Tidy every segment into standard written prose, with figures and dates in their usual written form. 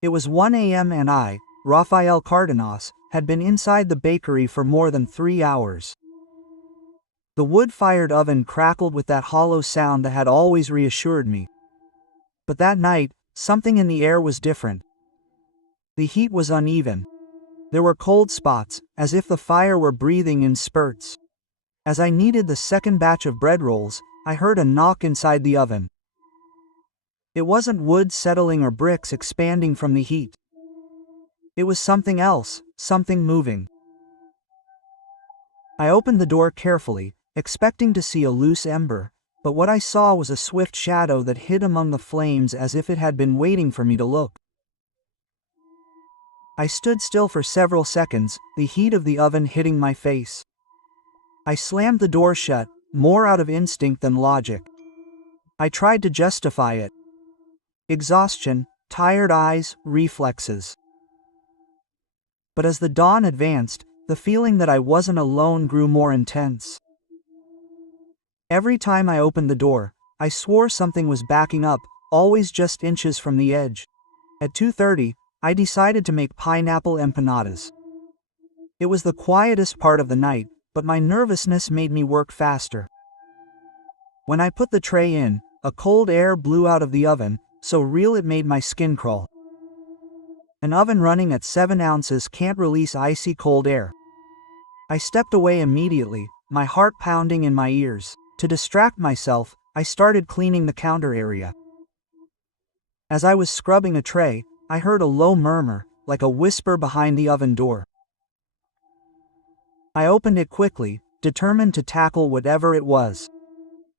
It was 1 a.m. and I, Rafael Cardenas, had been inside the bakery for more than 3 hours. The wood-fired oven crackled with that hollow sound that had always reassured me. But that night, something in the air was different. The heat was uneven. There were cold spots, as if the fire were breathing in spurts. As I kneaded the second batch of bread rolls, I heard a knock inside the oven. It wasn't wood settling or bricks expanding from the heat. It was something else, something moving. I opened the door carefully, expecting to see a loose ember, but what I saw was a swift shadow that hid among the flames as if it had been waiting for me to look. I stood still for several seconds, the heat of the oven hitting my face. I slammed the door shut, more out of instinct than logic. I tried to justify it. Exhaustion, tired eyes, reflexes. But as the dawn advanced, the feeling that I wasn't alone grew more intense. Every time I opened the door, I swore something was backing up, always just inches from the edge. At 2:30, I decided to make pineapple empanadas. It was the quietest part of the night, but my nervousness made me work faster. When I put the tray in, a cold air blew out of the oven, so real it made my skin crawl. An oven running at 7 ounces can't release icy cold air. I stepped away immediately, my heart pounding in my ears. To distract myself, I started cleaning the counter area. As I was scrubbing a tray, I heard a low murmur, like a whisper behind the oven door. I opened it quickly, determined to tackle whatever it was.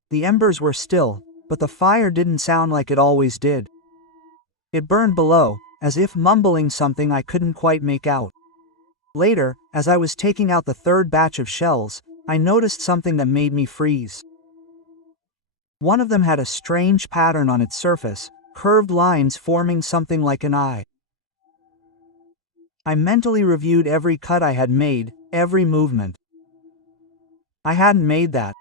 The embers were still, but the fire didn't sound like it always did. It burned below, as if mumbling something I couldn't quite make out. Later, as I was taking out the third batch of shells, I noticed something that made me freeze. One of them had a strange pattern on its surface, curved lines forming something like an eye. I mentally reviewed every cut I had made, every movement. I hadn't made that.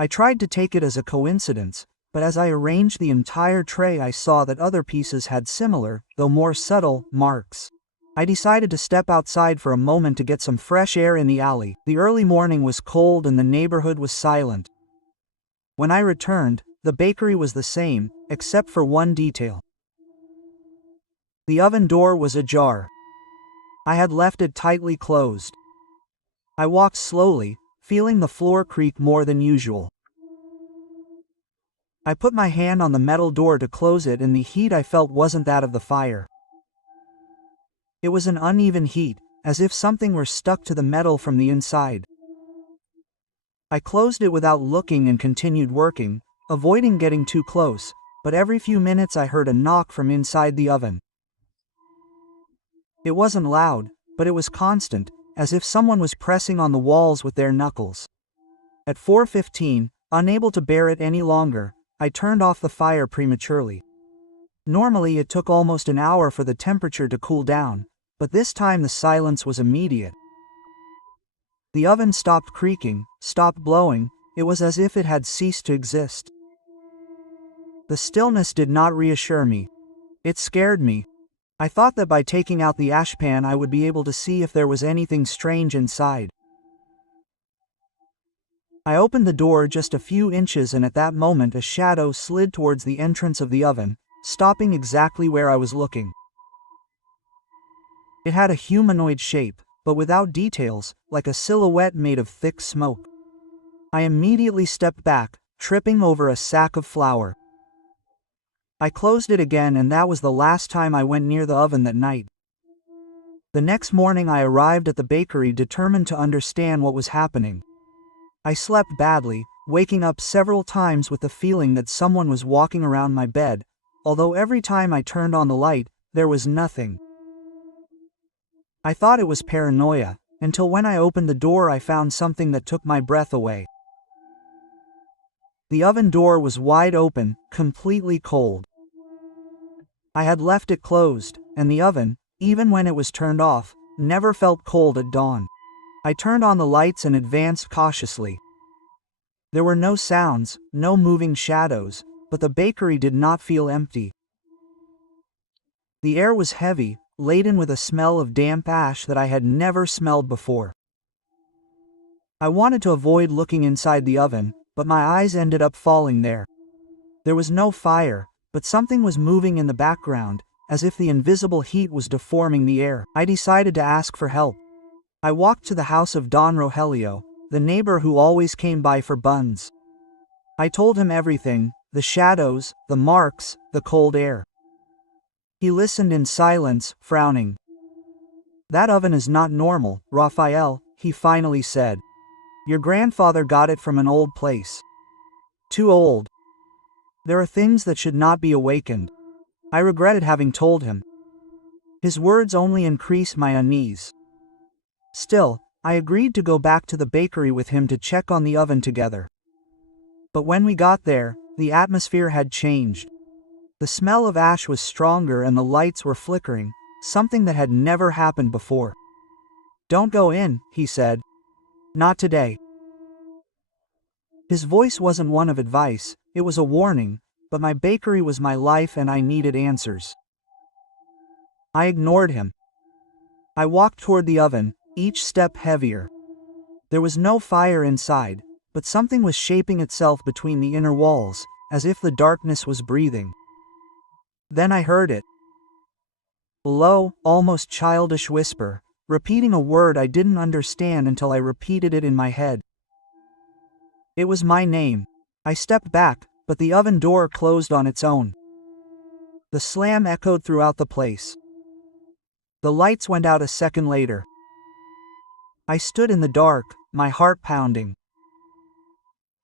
I tried to take it as a coincidence, but as I arranged the entire tray I saw that other pieces had similar, though more subtle, marks. I decided to step outside for a moment to get some fresh air in the alley. The early morning was cold and the neighborhood was silent. When I returned, the bakery was the same, except for one detail. The oven door was ajar. I had left it tightly closed. I walked slowly, feeling the floor creak more than usual. I put my hand on the metal door to close it, and the heat I felt wasn't that of the fire. It was an uneven heat, as if something were stuck to the metal from the inside. I closed it without looking and continued working, avoiding getting too close, but every few minutes I heard a knock from inside the oven. It wasn't loud, but it was constant, as if someone was pressing on the walls with their knuckles. At 4:15, unable to bear it any longer, I turned off the fire prematurely. Normally it took almost an hour for the temperature to cool down, but this time the silence was immediate. The oven stopped creaking, stopped blowing, it was as if it had ceased to exist. The stillness did not reassure me. It scared me. I thought that by taking out the ashpan I would be able to see if there was anything strange inside. I opened the door just a few inches, and at that moment a shadow slid towards the entrance of the oven, stopping exactly where I was looking. It had a humanoid shape, but without details, like a silhouette made of thick smoke. I immediately stepped back, tripping over a sack of flour. I closed it again, and that was the last time I went near the oven that night. The next morning I arrived at the bakery determined to understand what was happening. I slept badly, waking up several times with the feeling that someone was walking around my bed, although every time I turned on the light, there was nothing. I thought it was paranoia, until when I opened the door I found something that took my breath away. The oven door was wide open, completely cold. I had left it closed, and the oven, even when it was turned off, never felt cold at dawn. I turned on the lights and advanced cautiously. There were no sounds, no moving shadows, but the bakery did not feel empty. The air was heavy, laden with a smell of damp ash that I had never smelled before. I wanted to avoid looking inside the oven, but my eyes ended up falling there. There was no fire, but something was moving in the background, as if the invisible heat was deforming the air. I decided to ask for help. I walked to the house of Don Rogelio, the neighbor who always came by for buns. I told him everything, the shadows, the marks, the cold air. He listened in silence, frowning. "That oven is not normal, Raphael," he finally said. "Your grandfather got it from an old place. Too old. There are things that should not be awakened." I regretted having told him. His words only increased my unease. Still, I agreed to go back to the bakery with him to check on the oven together. But when we got there, the atmosphere had changed. The smell of ash was stronger and the lights were flickering, something that had never happened before. "Don't go in," he said. "Not today." His voice wasn't one of advice, it was a warning, but my bakery was my life and I needed answers. I ignored him. I walked toward the oven, each step heavier. There was no fire inside, but something was shaping itself between the inner walls, as if the darkness was breathing. Then I heard it. A low, almost childish whisper, repeating a word I didn't understand until I repeated it in my head. It was my name. I stepped back, but the oven door closed on its own. The slam echoed throughout the place. The lights went out a second later. I stood in the dark, my heart pounding.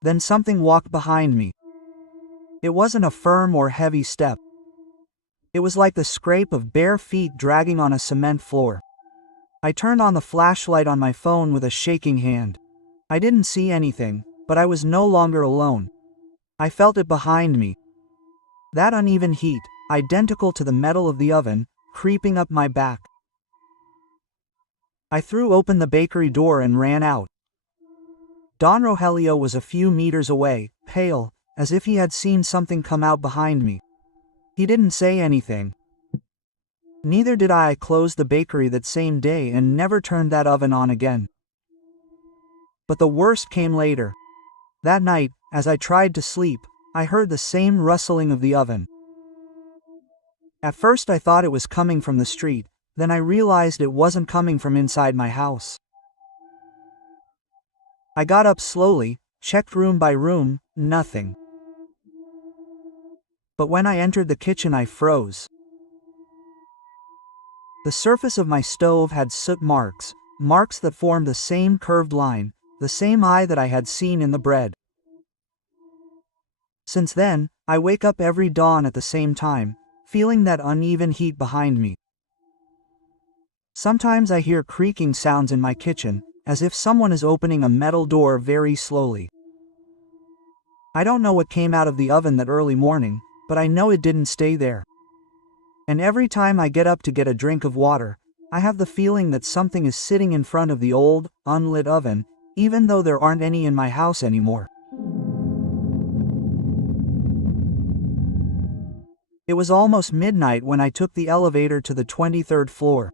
Then something walked behind me. It wasn't a firm or heavy step. It was like the scrape of bare feet dragging on a cement floor. I turned on the flashlight on my phone with a shaking hand. I didn't see anything, but I was no longer alone. I felt it behind me. That uneven heat, identical to the metal of the oven, creeping up my back. I threw open the bakery door and ran out. Don Rogelio was a few meters away, pale, as if he had seen something come out behind me. He didn't say anything. Neither did I. I closed the bakery that same day and never turned that oven on again. But the worst came later. That night, as I tried to sleep, I heard the same rustling of the oven. At first I thought it was coming from the street, then I realized it wasn't coming from inside my house. I got up slowly, checked room by room, nothing. But when I entered the kitchen I froze. The surface of my stove had soot marks, marks that formed the same curved line, the same eye that I had seen in the bread. Since then, I wake up every dawn at the same time, feeling that uneven heat behind me. Sometimes I hear creaking sounds in my kitchen, as if someone is opening a metal door very slowly. I don't know what came out of the oven that early morning, but I know it didn't stay there. And every time I get up to get a drink of water, I have the feeling that something is sitting in front of the old, unlit oven, even though there aren't any in my house anymore. It was almost midnight when I took the elevator to the 23rd floor.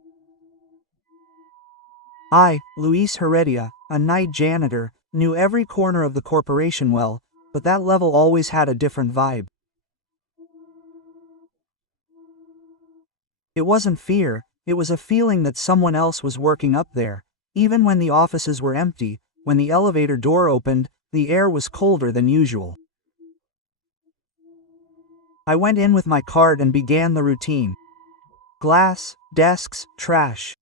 I, Luis Heredia, a night janitor, knew every corner of the corporation well, but that level always had a different vibe. It wasn't fear, it was a feeling that someone else was working up there. Even when the offices were empty, when the elevator door opened, the air was colder than usual. I went in with my card and began the routine. Glass, desks, trash.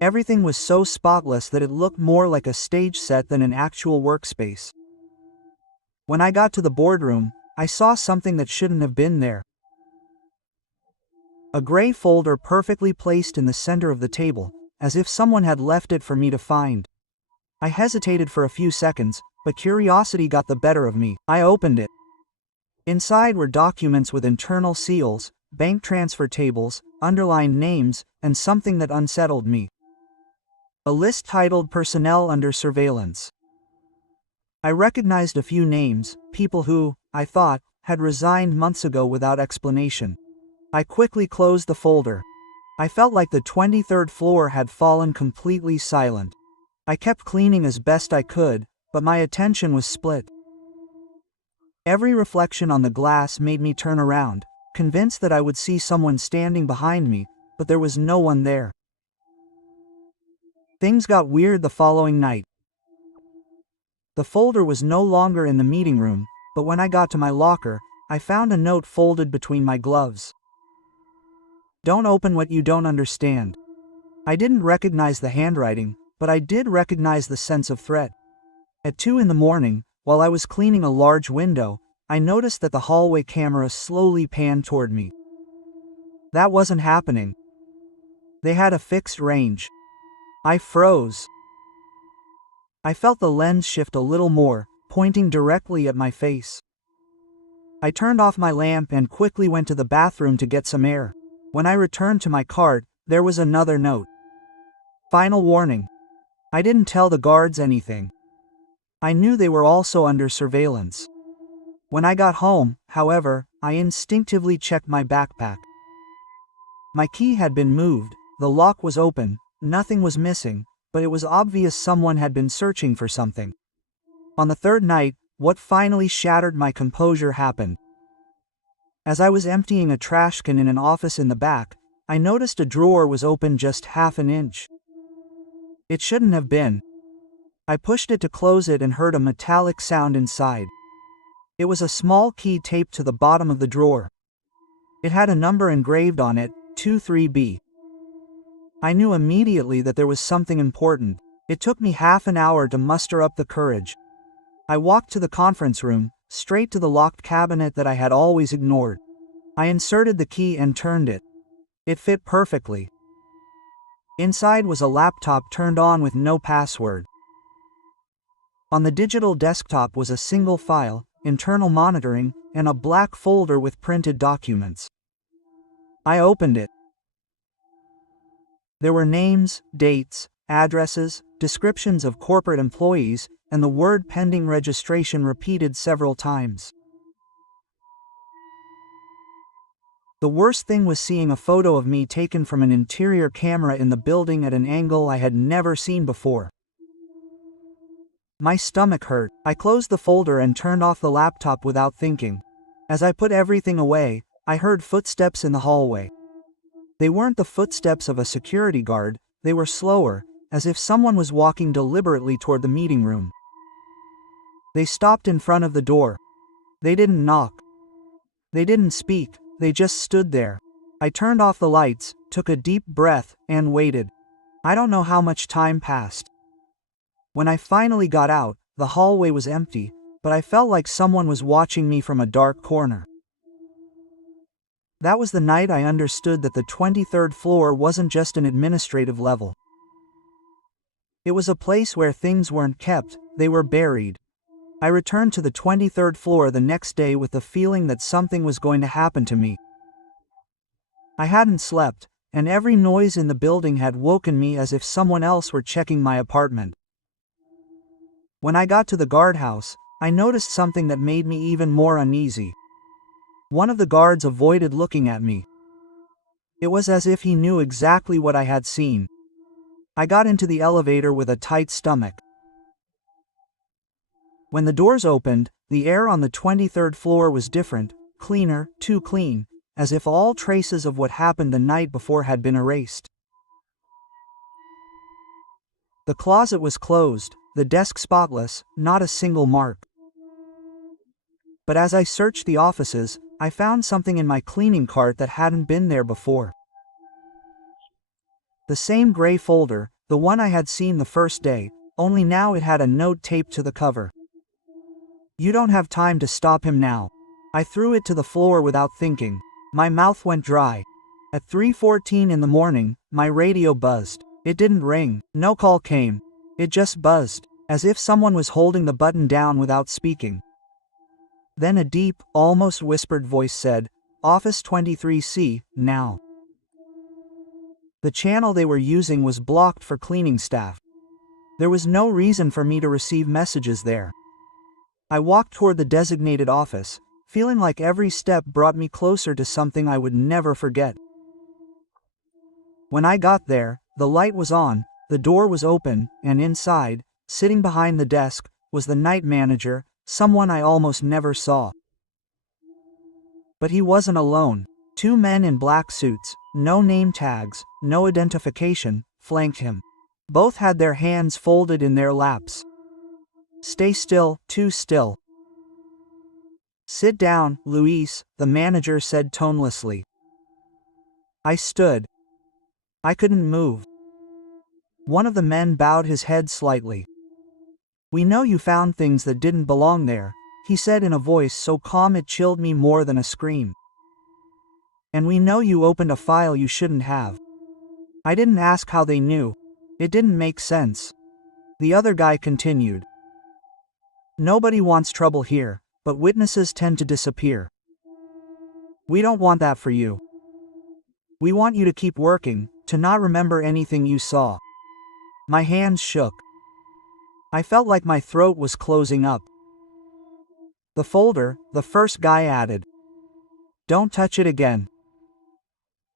Everything was so spotless that it looked more like a stage set than an actual workspace. When I got to the boardroom, I saw something that shouldn't have been there. A gray folder perfectly placed in the center of the table, as if someone had left it for me to find. I hesitated for a few seconds, but curiosity got the better of me. I opened it. Inside were documents with internal seals, bank transfer tables, underlined names, and something that unsettled me. A list titled Personnel Under Surveillance. I recognized a few names, people who, I thought, had resigned months ago without explanation. I quickly closed the folder. I felt like the 23rd floor had fallen completely silent. I kept cleaning as best I could, but my attention was split. Every reflection on the glass made me turn around, convinced that I would see someone standing behind me, but there was no one there. Things got weird the following night. The folder was no longer in the meeting room, but when I got to my locker, I found a note folded between my gloves. Don't open what you don't understand. I didn't recognize the handwriting, but I did recognize the sense of threat. At 2 in the morning, while I was cleaning a large window, I noticed that the hallway camera slowly panned toward me. That wasn't happening. They had a fixed range. I froze. I felt the lens shift a little more, pointing directly at my face. I turned off my lamp and quickly went to the bathroom to get some air. When I returned to my cart, there was another note. Final warning. I didn't tell the guards anything. I knew they were also under surveillance. When I got home, however, I instinctively checked my backpack. My key had been moved, the lock was open, nothing was missing, but it was obvious someone had been searching for something. On the third night, what finally shattered my composure happened. As I was emptying a trash can in an office in the back, I noticed a drawer was open just half an inch. It shouldn't have been. I pushed it to close it and heard a metallic sound inside. It was a small key taped to the bottom of the drawer. It had a number engraved on it, 23B. I knew immediately that there was something important. It took me half an hour to muster up the courage. I walked to the conference room, straight to the locked cabinet that I had always ignored. I inserted the key and turned it. It fit perfectly. Inside was a laptop turned on with no password. On the digital desktop was a single file, internal monitoring, and a black folder with printed documents. I opened it. There were names, dates, addresses, descriptions of corporate employees, and the word pending registration repeated several times. The worst thing was seeing a photo of me taken from an interior camera in the building at an angle I had never seen before. My stomach hurt. I closed the folder and turned off the laptop without thinking. As I put everything away, I heard footsteps in the hallway. They weren't the footsteps of a security guard, they were slower, as if someone was walking deliberately toward the meeting room. They stopped in front of the door. They didn't knock. They didn't speak, they just stood there. I turned off the lights, took a deep breath, and waited. I don't know how much time passed. When I finally got out, the hallway was empty, but I felt like someone was watching me from a dark corner. That was the night I understood that the 23rd floor wasn't just an administrative level. It was a place where things weren't kept, they were buried. I returned to the 23rd floor the next day with the feeling that something was going to happen to me. I hadn't slept, and every noise in the building had woken me as if someone else were checking my apartment. When I got to the guardhouse, I noticed something that made me even more uneasy. One of the guards avoided looking at me. It was as if he knew exactly what I had seen. I got into the elevator with a tight stomach. When the doors opened, the air on the 23rd floor was different, cleaner, too clean, as if all traces of what happened the night before had been erased. The closet was closed, the desk spotless, not a single mark. But as I searched the offices, I found something in my cleaning cart that hadn't been there before. The same gray folder, the one I had seen the first day, only now it had a note taped to the cover. "You don't have time to stop him now." I threw it to the floor without thinking. My mouth went dry. At 3:14 in the morning, my radio buzzed. It didn't ring, no call came. It just buzzed, as if someone was holding the button down without speaking. Then a deep, almost whispered voice said, "Office 23C, now." The channel they were using was blocked for cleaning staff. There was no reason for me to receive messages there. I walked toward the designated office, feeling like every step brought me closer to something I would never forget. When I got there, the light was on, the door was open, and inside, sitting behind the desk, was the night manager, someone I almost never saw. But he wasn't alone. 2 men in black suits, no name tags, no identification, flanked him. Both had their hands folded in their laps. "Stay still, too still." "Sit down, Luis," the manager said tonelessly. I stood. I couldn't move. One of the men bowed his head slightly. "We know you found things that didn't belong there," he said in a voice so calm it chilled me more than a scream. "And we know you opened a file you shouldn't have." I didn't ask how they knew. It didn't make sense. The other guy continued. "Nobody wants trouble here, but witnesses tend to disappear. We don't want that for you. We want you to keep working, to not remember anything you saw." My hands shook. I felt like my throat was closing up. "The folder," the first guy added. "Don't touch it again.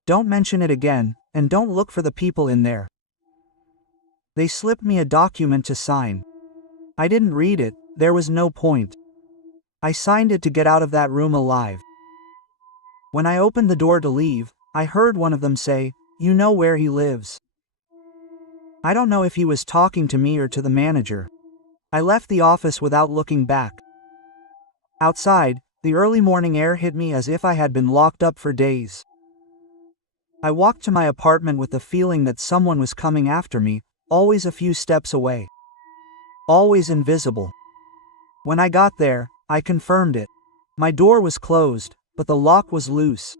Don't mention it again, and don't look for the people in there." They slipped me a document to sign. I didn't read it, there was no point. I signed it to get out of that room alive. When I opened the door to leave, I heard one of them say, "You know where he lives." I don't know if he was talking to me or to the manager. I left the office without looking back. Outside, the early morning air hit me as if I had been locked up for days. I walked to my apartment with the feeling that someone was coming after me, always a few steps away. Always invisible. When I got there, I confirmed it. My door was closed, but the lock was loose.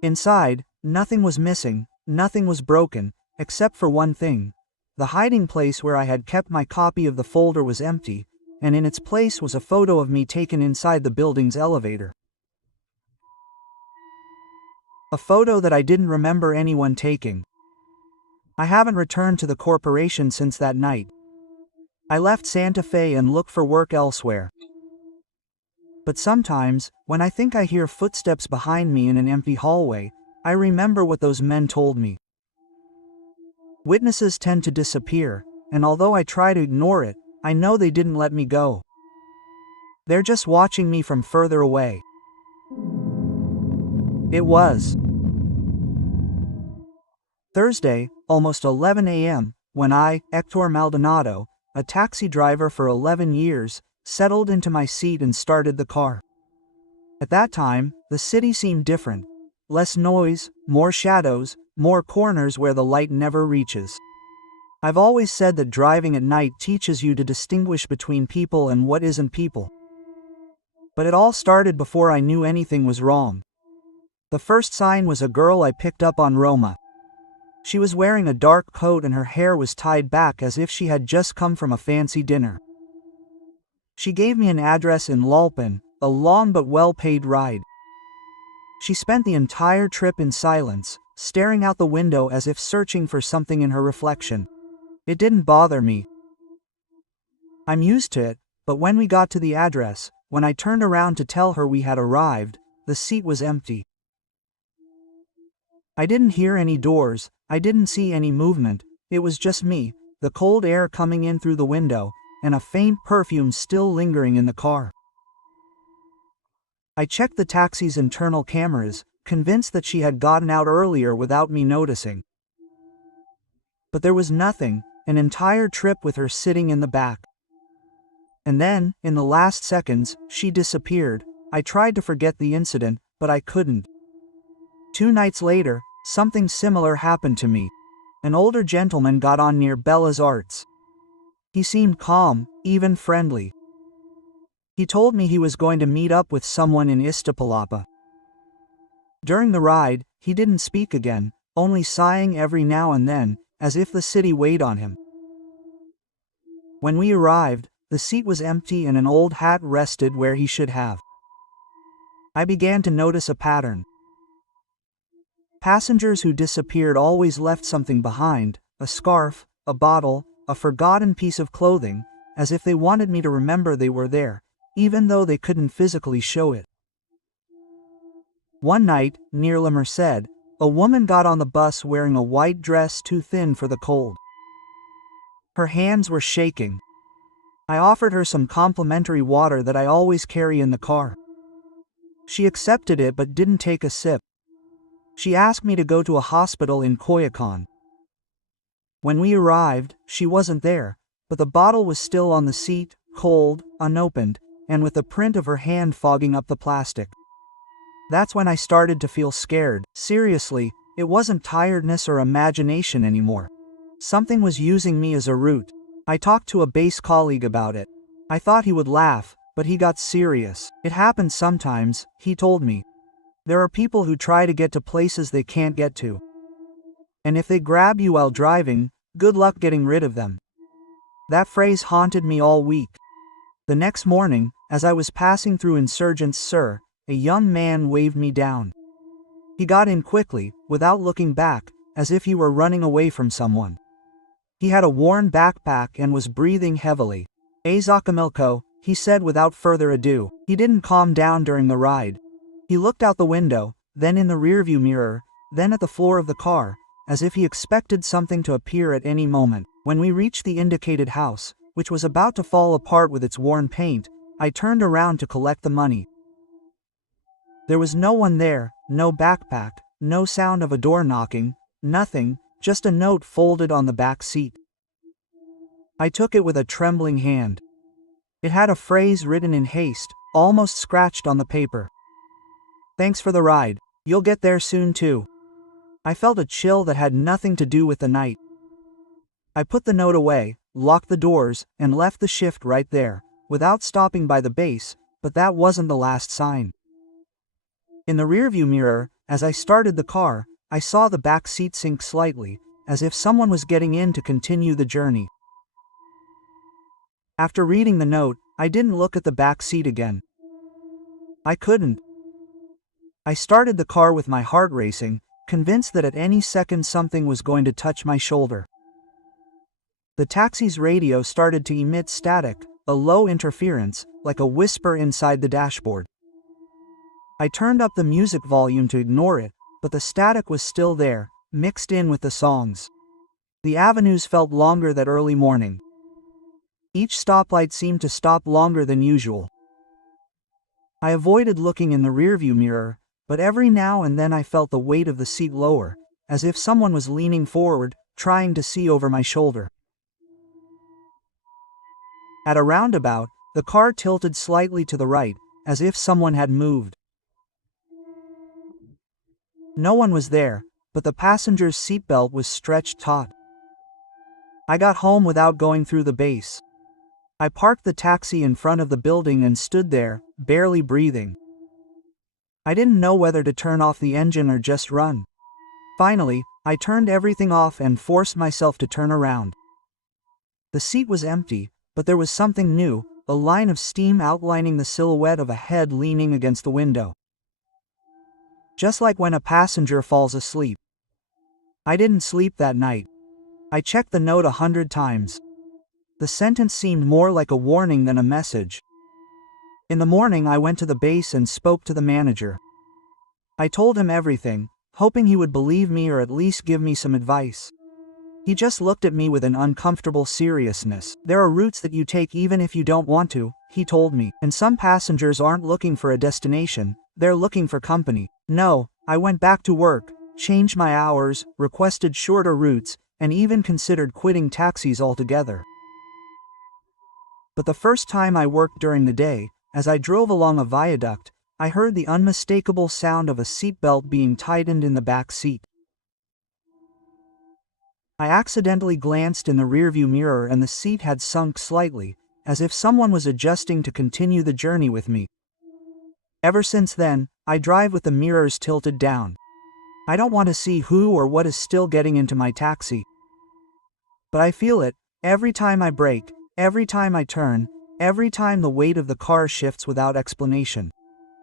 Inside, nothing was missing, nothing was broken, except for one thing. The hiding place where I had kept my copy of the folder was empty, and in its place was a photo of me taken inside the building's elevator. A photo that I didn't remember anyone taking. I haven't returned to the corporation since that night. I left Santa Fe and looked for work elsewhere. But sometimes, when I think I hear footsteps behind me in an empty hallway, I remember what those men told me. Witnesses tend to disappear, and although I try to ignore it, I know they didn't let me go. They're just watching me from further away. It was Thursday, almost 11 a.m., when I, Hector Maldonado, a taxi driver for 11 years, settled into my seat and started the car. At that time, the city seemed different. Less noise, more shadows, more corners where the light never reaches. I've always said that driving at night teaches you to distinguish between people and what isn't people. But it all started before I knew anything was wrong. The first sign was a girl I picked up on Roma. She was wearing a dark coat and her hair was tied back as if she had just come from a fancy dinner. She gave me an address in Lalpan, a long but well-paid ride. She spent the entire trip in silence, staring out the window as if searching for something in her reflection. It didn't bother me. I'm used to it, but when we got to the address, when I turned around to tell her we had arrived, the seat was empty. I didn't hear any doors, I didn't see any movement, it was just me, the cold air coming in through the window, and a faint perfume still lingering in the car. I checked the taxi's internal cameras, convinced that she had gotten out earlier without me noticing. But there was nothing, an entire trip with her sitting in the back. And then, in the last seconds, she disappeared. I tried to forget the incident, but I couldn't. 2 nights later, something similar happened to me. An older gentleman got on near Bella's Arts. He seemed calm, even friendly. He told me he was going to meet up with someone in Iztapalapa. During the ride, he didn't speak again, only sighing every now and then, as if the city weighed on him. When we arrived, the seat was empty and an old hat rested where he should have. I began to notice a pattern. Passengers who disappeared always left something behind, a scarf, a bottle, a forgotten piece of clothing, as if they wanted me to remember they were there, even though they couldn't physically show it. One night, near La Merced, a woman got on the bus wearing a white dress too thin for the cold. Her hands were shaking. I offered her some complimentary water that I always carry in the car. She accepted it but didn't take a sip. She asked me to go to a hospital in Coyoacán. When we arrived, she wasn't there, but the bottle was still on the seat, cold, unopened, and with the print of her hand fogging up the plastic. That's when I started to feel scared. Seriously, it wasn't tiredness or imagination anymore. Something was using me as a route. I talked to a base colleague about it. I thought he would laugh, but he got serious. It happens sometimes, he told me. There are people who try to get to places they can't get to. And if they grab you while driving, good luck getting rid of them. That phrase haunted me all week. The next morning, as I was passing through Insurgents Sur, a young man waved me down. He got in quickly, without looking back, as if he were running away from someone. He had a worn backpack and was breathing heavily. Zacamilco, he said without further ado. He didn't calm down during the ride. He looked out the window, then in the rearview mirror, then at the floor of the car, as if he expected something to appear at any moment. When we reached the indicated house, which was about to fall apart with its worn paint, I turned around to collect the money. There was no one there, no backpack, no sound of a door knocking, nothing, just a note folded on the back seat. I took it with a trembling hand. It had a phrase written in haste, almost scratched on the paper. "Thanks for the ride. You'll get there soon too." I felt a chill that had nothing to do with the night. I put the note away, locked the doors, and left the shift right there, without stopping by the base, but that wasn't the last sign. In the rearview mirror, as I started the car, I saw the back seat sink slightly, as if someone was getting in to continue the journey. After reading the note, I didn't look at the back seat again. I couldn't. I started the car with my heart racing, convinced that at any second something was going to touch my shoulder. The taxi's radio started to emit static, a low interference, like a whisper inside the dashboard. I turned up the music volume to ignore it, but the static was still there, mixed in with the songs. The avenues felt longer that early morning. Each stoplight seemed to stop longer than usual. I avoided looking in the rearview mirror, but every now and then I felt the weight of the seat lower, as if someone was leaning forward, trying to see over my shoulder. At a roundabout, the car tilted slightly to the right, as if someone had moved. No one was there, but the passenger's seatbelt was stretched taut. I got home without going through the base. I parked the taxi in front of the building and stood there, barely breathing. I didn't know whether to turn off the engine or just run. Finally, I turned everything off and forced myself to turn around. The seat was empty, but there was something new, a line of steam outlining the silhouette of a head leaning against the window. Just like when a passenger falls asleep. I didn't sleep that night. I checked the note 100 times. The sentence seemed more like a warning than a message. In the morning I went to the base and spoke to the manager. I told him everything, hoping he would believe me or at least give me some advice. He just looked at me with an uncomfortable seriousness. "There are routes that you take even if you don't want to," he told me, "and some passengers aren't looking for a destination, they're looking for company." No, I went back to work, changed my hours, requested shorter routes, and even considered quitting taxis altogether. But the first time I worked during the day, as I drove along a viaduct, I heard the unmistakable sound of a seatbelt being tightened in the back seat. I accidentally glanced in the rearview mirror and the seat had sunk slightly, as if someone was adjusting to continue the journey with me. Ever since then, I drive with the mirrors tilted down. I don't want to see who or what is still getting into my taxi. But I feel it, every time I brake, every time I turn, every time the weight of the car shifts without explanation.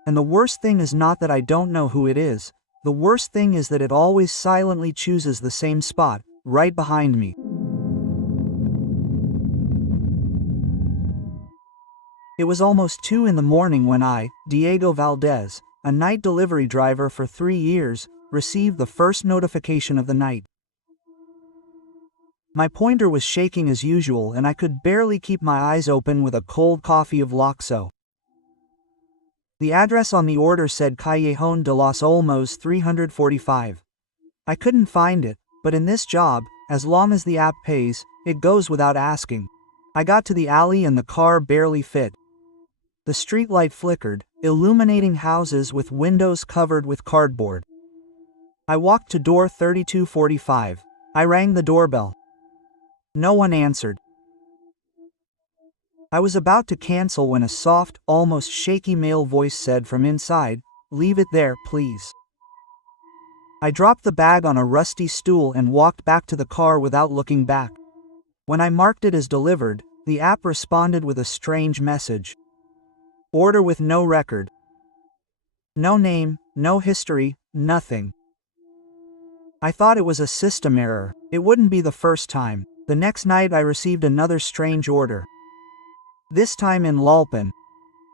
And the worst thing is not that I don't know who it is, the worst thing is that it always silently chooses the same spot, right behind me. It was almost 2 in the morning when I, Diego Valdez, a night delivery driver for 3 years, received the first notification of the night. My pointer was shaking as usual and I could barely keep my eyes open with a cold coffee of Loxo. The address on the order said Callejon de los Olmos 345. I couldn't find it, but in this job, as long as the app pays, it goes without asking. I got to the alley and the car barely fit. The streetlight flickered, illuminating houses with windows covered with cardboard. I walked to door 3245. I rang the doorbell. No one answered. I was about to cancel when a soft, almost shaky male voice said from inside, "Leave it there, please." I dropped the bag on a rusty stool and walked back to the car without looking back. When I marked it as delivered, the app responded with a strange message. Order with no record. No name, no history, nothing. I thought it was a system error. It wouldn't be the first time. The next night I received another strange order. This time in Lalpan.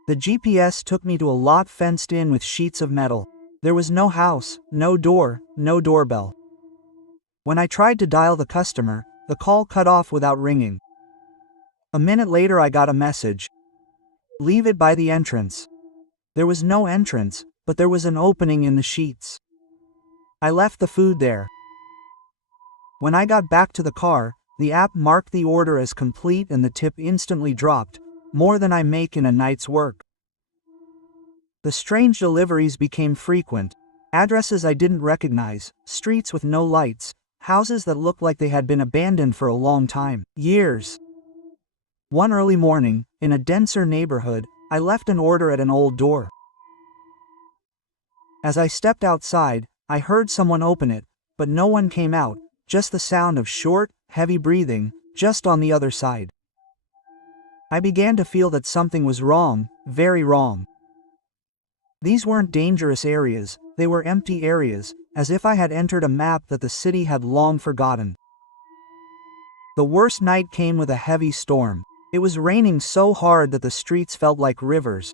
The GPS took me to a lot fenced in with sheets of metal. There was no house, no door, no doorbell. When I tried to dial the customer, the call cut off without ringing. A minute later I got a message. Leave it by the entrance. There was no entrance, but there was an opening in the sheets. I left the food there. When I got back to the car, the app marked the order as complete and the tip instantly dropped, more than I make in a night's work. The strange deliveries became frequent. Addresses I didn't recognize, streets with no lights, houses that looked like they had been abandoned for a long time, years. One early morning, in a denser neighborhood, I left an order at an old door. As I stepped outside, I heard someone open it, but no one came out, just the sound of short, heavy breathing, just on the other side. I began to feel that something was wrong, very wrong. These weren't dangerous areas, they were empty areas, as if I had entered a map that the city had long forgotten. The worst night came with a heavy storm. It was raining so hard that the streets felt like rivers.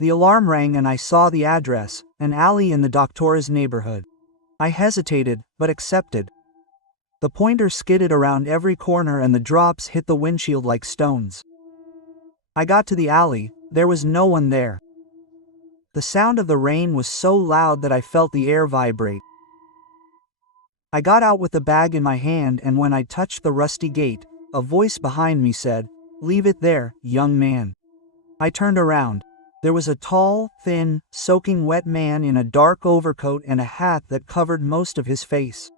The alarm rang and I saw the address, an alley in the Doctores neighborhood. I hesitated, but accepted. The pointer skidded around every corner and the drops hit the windshield like stones. I got to the alley, there was no one there. The sound of the rain was so loud that I felt the air vibrate. I got out with the bag in my hand and when I touched the rusty gate, a voice behind me said, "Leave it there, young man." I turned around. There was a tall, thin, soaking wet man in a dark overcoat and a hat that covered most of his face.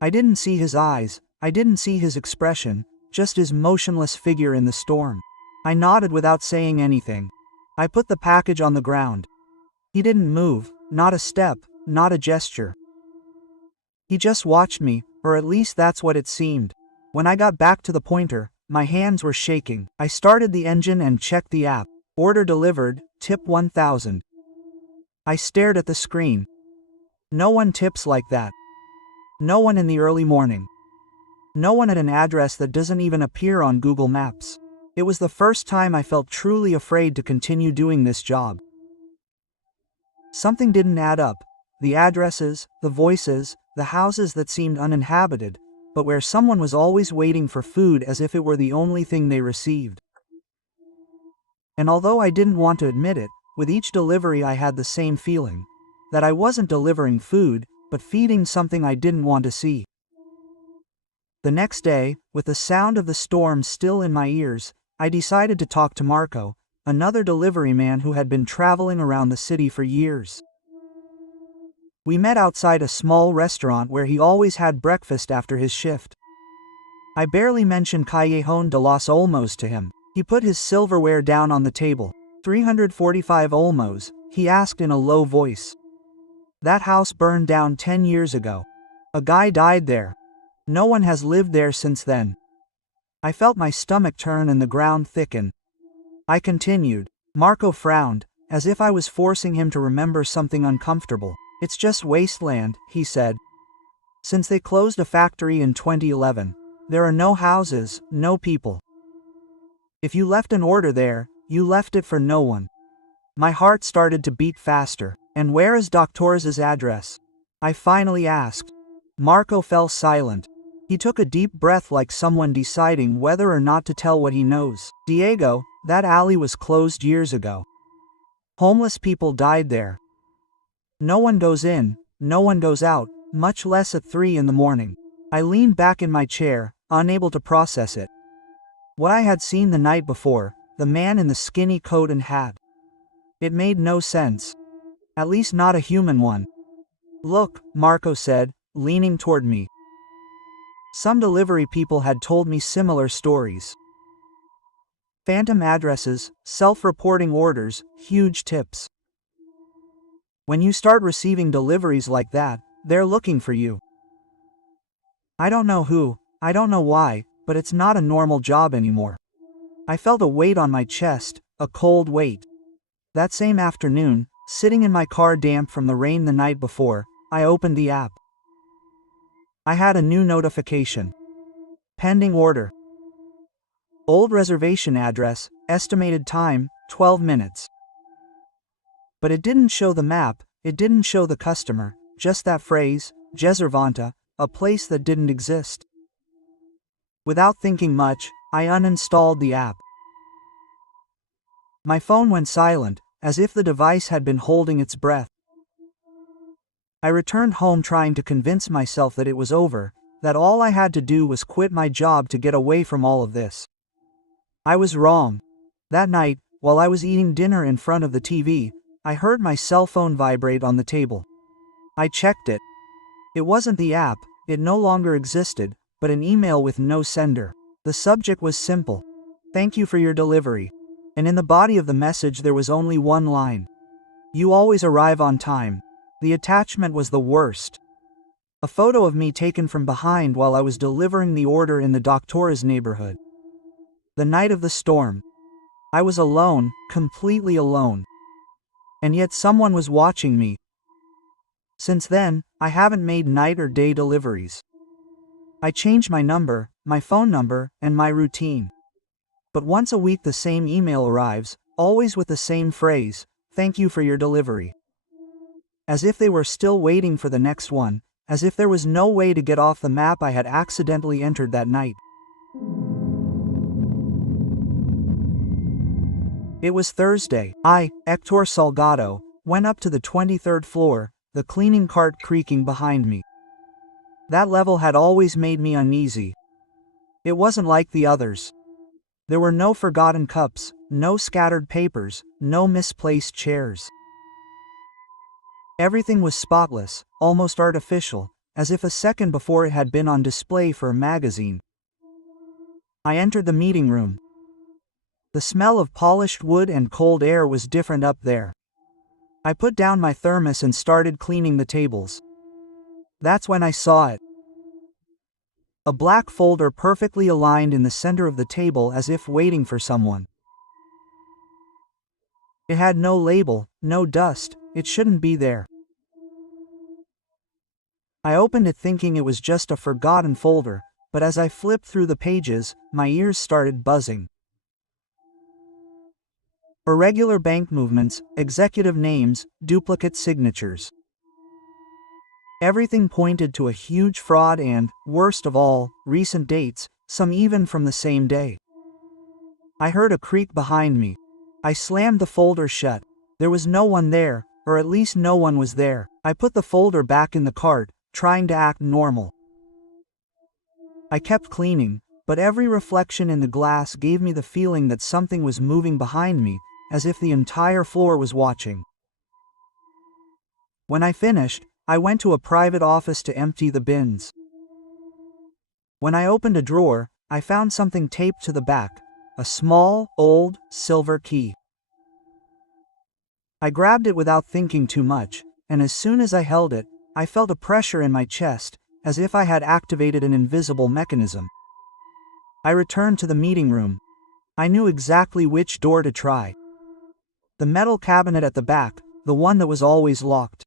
I didn't see his eyes, I didn't see his expression, just his motionless figure in the storm. I nodded without saying anything. I put the package on the ground. He didn't move, not a step, not a gesture. He just watched me, or at least that's what it seemed. When I got back to the pointer, my hands were shaking. I started the engine and checked the app. Order delivered, tip 1,000. I stared at the screen. No one tips like that. No one in the early morning. No one at an address that doesn't even appear on Google Maps. It was the first time I felt truly afraid to continue doing this job. Something didn't add up. The addresses, the voices, the houses that seemed uninhabited, but where someone was always waiting for food as if it were the only thing they received. And although I didn't want to admit it, with each delivery I had the same feeling. That I wasn't delivering food, but feeding something I didn't want to see. The next day, with the sound of the storm still in my ears, I decided to talk to Marco, another delivery man who had been traveling around the city for years. We met outside a small restaurant where he always had breakfast after his shift. I barely mentioned Callejon de los Olmos to him. He put his silverware down on the table. 345 Olmos, he asked in a low voice. That house burned down 10 years ago. A guy died there. No one has lived there since then. I felt my stomach turn and the ground thicken. I continued. Marco frowned, as if I was forcing him to remember something uncomfortable. It's just wasteland, he said. Since they closed a factory in 2011, there are no houses, no people. If you left an order there, you left it for no one. My heart started to beat faster. And where is Doctor's address? I finally asked. Marco fell silent. He took a deep breath like someone deciding whether or not to tell what he knows. Diego, that alley was closed years ago. Homeless people died there. No one goes in, no one goes out, much less at 3 in the morning. I leaned back in my chair, unable to process it. What I had seen the night before, the man in the skinny coat and hat. It made no sense. At least not a human one. Look, Marco said, leaning toward me. Some delivery people had told me similar stories. Phantom addresses, self-reporting orders, huge tips. When you start receiving deliveries like that, they're looking for you. I don't know who, I don't know why, but it's not a normal job anymore. I felt a weight on my chest, a cold weight. That same afternoon, sitting in my car damp from the rain the night before, I opened the app. I had a new notification. Pending order. Old reservation address, estimated time, 12 minutes. But it didn't show the map, it didn't show the customer, just that phrase, Reservanta, a place that didn't exist. Without thinking much, I uninstalled the app. My phone went silent, as if the device had been holding its breath. I returned home trying to convince myself that it was over, that all I had to do was quit my job to get away from all of this. I was wrong. That night, while I was eating dinner in front of the TV, I heard my cell phone vibrate on the table. I checked it. It wasn't the app, it no longer existed, but an email with no sender. The subject was simple. Thank you for your delivery. And in the body of the message there was only one line. You always arrive on time. The attachment was the worst. A photo of me taken from behind while I was delivering the order in the Doctor's neighborhood. The night of the storm. I was alone, completely alone. And yet someone was watching me. Since then, I haven't made night or day deliveries. I changed my number, my phone number, and my routine. But once a week the same email arrives, always with the same phrase, thank you for your delivery. As if they were still waiting for the next one, as if there was no way to get off the map I had accidentally entered that night. It was Thursday. I, Hector Salgado, went up to the 23rd floor, the cleaning cart creaking behind me. That level had always made me uneasy. It wasn't like the others. There were no forgotten cups, no scattered papers, no misplaced chairs. Everything was spotless, almost artificial, as if a second before it had been on display for a magazine. I entered the meeting room. The smell of polished wood and cold air was different up there. I put down my thermos and started cleaning the tables. That's when I saw it. A black folder perfectly aligned in the center of the table as if waiting for someone. It had no label, no dust, it shouldn't be there. I opened it thinking it was just a forgotten folder, but as I flipped through the pages, my ears started buzzing. Irregular bank movements, executive names, duplicate signatures. Everything pointed to a huge fraud and, worst of all, recent dates, some even from the same day. I heard a creak behind me. I slammed the folder shut. There was no one there, or at least no one was there. I put the folder back in the cart, trying to act normal. I kept cleaning, but every reflection in the glass gave me the feeling that something was moving behind me, as if the entire floor was watching. When I finished, I went to a private office to empty the bins. When I opened a drawer, I found something taped to the back, a small, old, silver key. I grabbed it without thinking too much, and as soon as I held it, I felt a pressure in my chest, as if I had activated an invisible mechanism. I returned to the meeting room. I knew exactly which door to try. The metal cabinet at the back, the one that was always locked.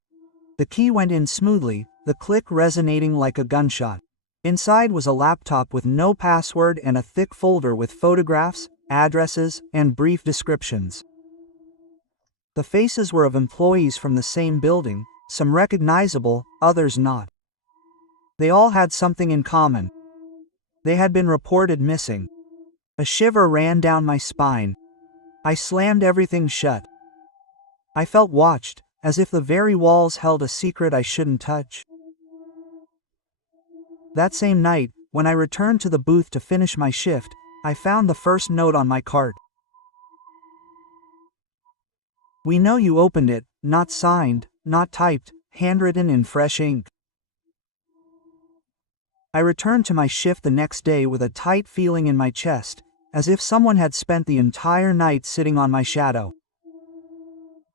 The key went in smoothly, the click resonating like a gunshot. Inside was a laptop with no password and a thick folder with photographs, addresses, and brief descriptions. The faces were of employees from the same building, some recognizable, others not. They all had something in common. They had been reported missing. A shiver ran down my spine. I slammed everything shut. I felt watched, as if the very walls held a secret I shouldn't touch. That same night, when I returned to the booth to finish my shift, I found the first note on my cart. "We know you opened it, not signed, not typed, handwritten in fresh ink." I returned to my shift the next day with a tight feeling in my chest, as if someone had spent the entire night sitting on my shadow.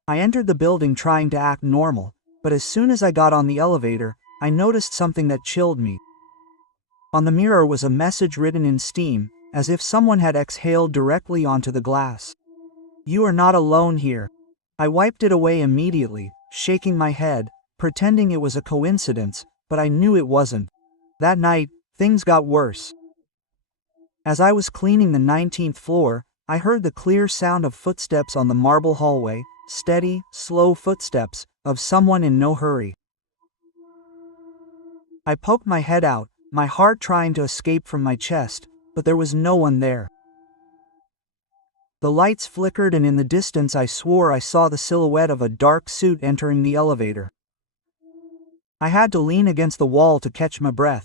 I entered the building trying to act normal, but as soon as I got on the elevator, I noticed something that chilled me. On the mirror was a message written in steam, as if someone had exhaled directly onto the glass. "You are not alone here." I wiped it away immediately, shaking my head, pretending it was a coincidence, but I knew it wasn't. That night, things got worse. As I was cleaning the 19th floor, I heard the clear sound of footsteps on the marble hallway, steady, slow footsteps, of someone in no hurry. I poked my head out, my heart trying to escape from my chest, but there was no one there. The lights flickered and in the distance I swore I saw the silhouette of a dark suit entering the elevator. I had to lean against the wall to catch my breath.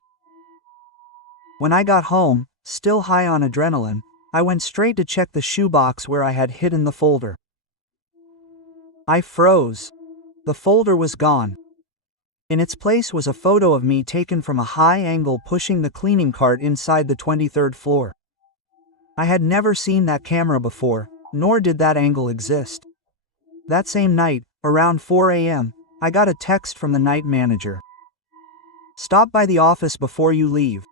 When I got home, still high on adrenaline, I went straight to check the shoebox where I had hidden the folder. I froze. The folder was gone. In its place was a photo of me taken from a high angle pushing the cleaning cart inside the 23rd floor. I had never seen that camera before, nor did that angle exist. That same night, around 4 a.m., I got a text from the night manager. "Stop by the office before you leave."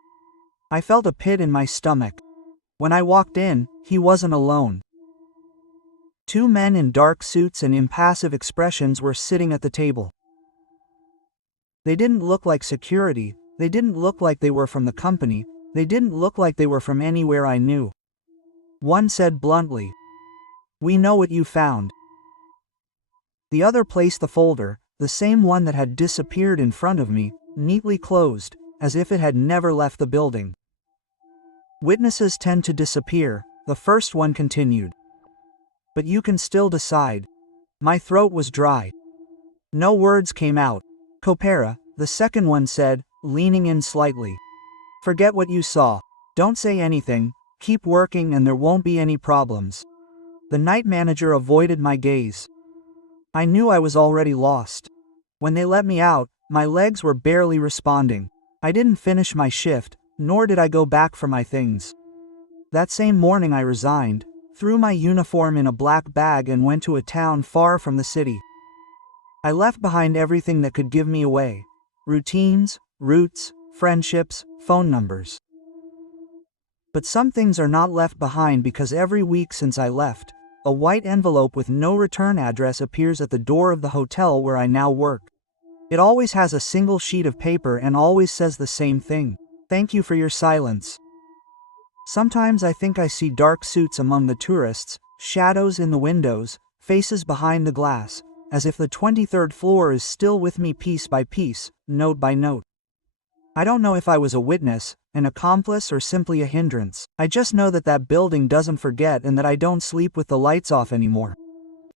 I felt a pit in my stomach. When I walked in, he wasn't alone. Two men in dark suits and impassive expressions were sitting at the table. They didn't look like security, they didn't look like they were from the company, they didn't look like they were from anywhere I knew. One said bluntly, "We know what you found." The other placed the folder, the same one that had disappeared in front of me, neatly closed, as if it had never left the building. "Witnesses tend to disappear," the first one continued. "But you can still decide." My throat was dry. No words came out. "Copera," the second one said, leaning in slightly. "Forget what you saw. Don't say anything, keep working and there won't be any problems." The night manager avoided my gaze. I knew I was already lost. When they let me out, my legs were barely responding. I didn't finish my shift, nor did I go back for my things. That same morning I resigned, threw my uniform in a black bag and went to a town far from the city. I left behind everything that could give me away. Routines, routes, friendships, phone numbers. But some things are not left behind because every week since I left, a white envelope with no return address appears at the door of the hotel where I now work. It always has a single sheet of paper and always says the same thing: "Thank you for your silence." Sometimes I think I see dark suits among the tourists, shadows in the windows, faces behind the glass, as if the 23rd floor is still with me piece by piece, note by note. I don't know if I was a witness, an accomplice, or simply a hindrance. I just know that that building doesn't forget and that I don't sleep with the lights off anymore.